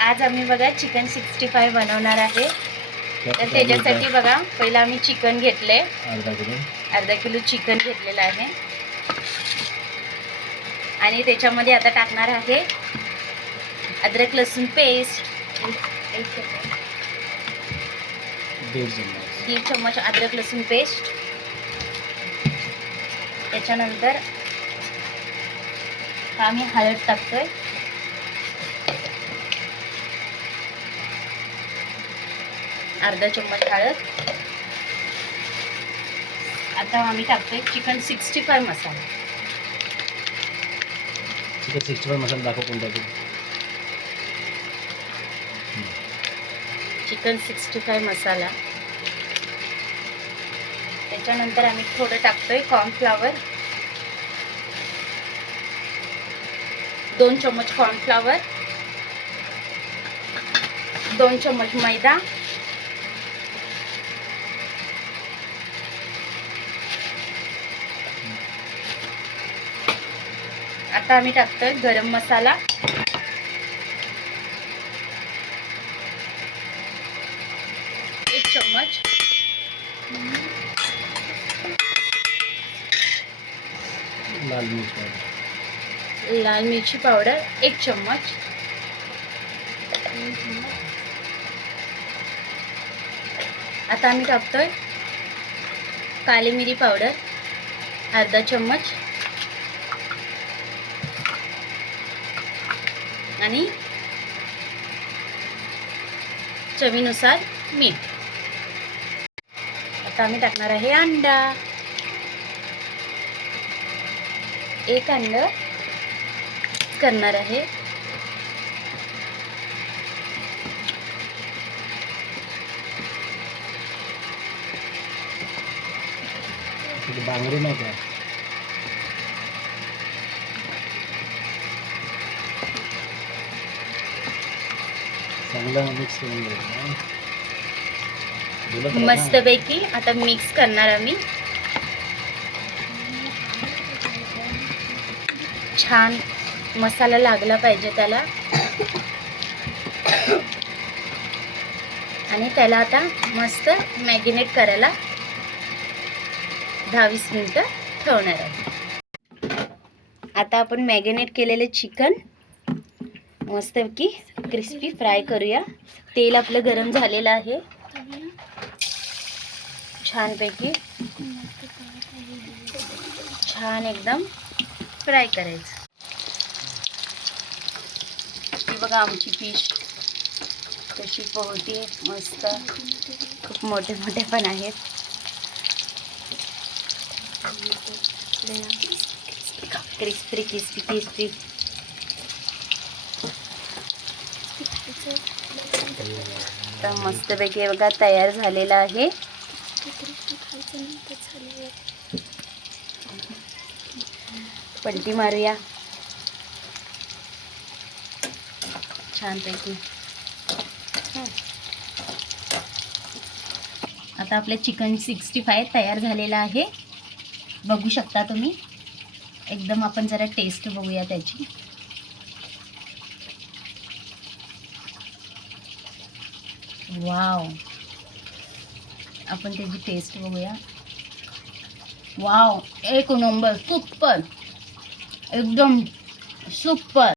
आज आम्ही बघा चिकन 65 बनवणार आहे. तर त्याच्यासाठी बघा पहिला आम्ही चिकन घेतले, अर्धा किलो चिकन घेतलेलं आहे आणि त्याच्यामध्ये आता टाकणार आहे अद्रक लसूण पेस्ट, 1.5 चम्मच अद्रक लसूण पेस्ट. त्याच्यानंतर आम्ही हळद टाकतोय, अर्धा चम्मच हळद. आता आम्ही टाकतोय चिकन 65 मसाला. चिकन 65 मसाला दाखव कोणता ते. चिकन 65 मसाला. त्याच्यानंतर आम्ही थोडं टाकतोय कॉर्नफ्लॉवर, 2 चम्मच कॉर्नफ्लॉवर, 2 चम्मच मैदा, आता आम्ही टाकतोय गरम मसाला, 1 चम्मच, लाल मिरची पावडर 1 चम्मच, आता आम्ही टाकतोय काली मिरी पावडर अर्धा चम्मच आणि चवीनुसार मीठ. आता आम्ही टाकणार आहे अंडा, 1 अंड करणार आहे. बांगडी नाही का? चांगलं मिक्स करून घ्यायचं. मस्तपैकी आता मिक्स करणार आम्ही. छान मसाला लागला पाहिजे त्याला आणि त्याला आता मस्त मॅगिनेट करायला 10-20 मिनिटं ठेवणार आहे. आता आपण मॅगिनेट केलेले चिकन मस्तपैकी क्रिस्पी फ्राय करूया. तेल आपलं गरम झालेलं आहे, छानपैकी छान एकदम फ्राय करायचं. ही बघा आमची फिश कशी पोहती मस्त, खूप मोठे मोठे पण आहेत. Crispy crispy crispy. तर मस्तपैकी बघा तयार झालेला आहे. पलटी मारूया छानपैकी. आता आपलं चिकन 65 तयार झालेलं आहे, बघू शकता तुम्ही. एकदम आपण जरा टेस्ट बघूया त्याची. वाव, आपण त्याची टेस्ट बघूया. वाव, 1 नंबर, सुपर, एकदम सुपर.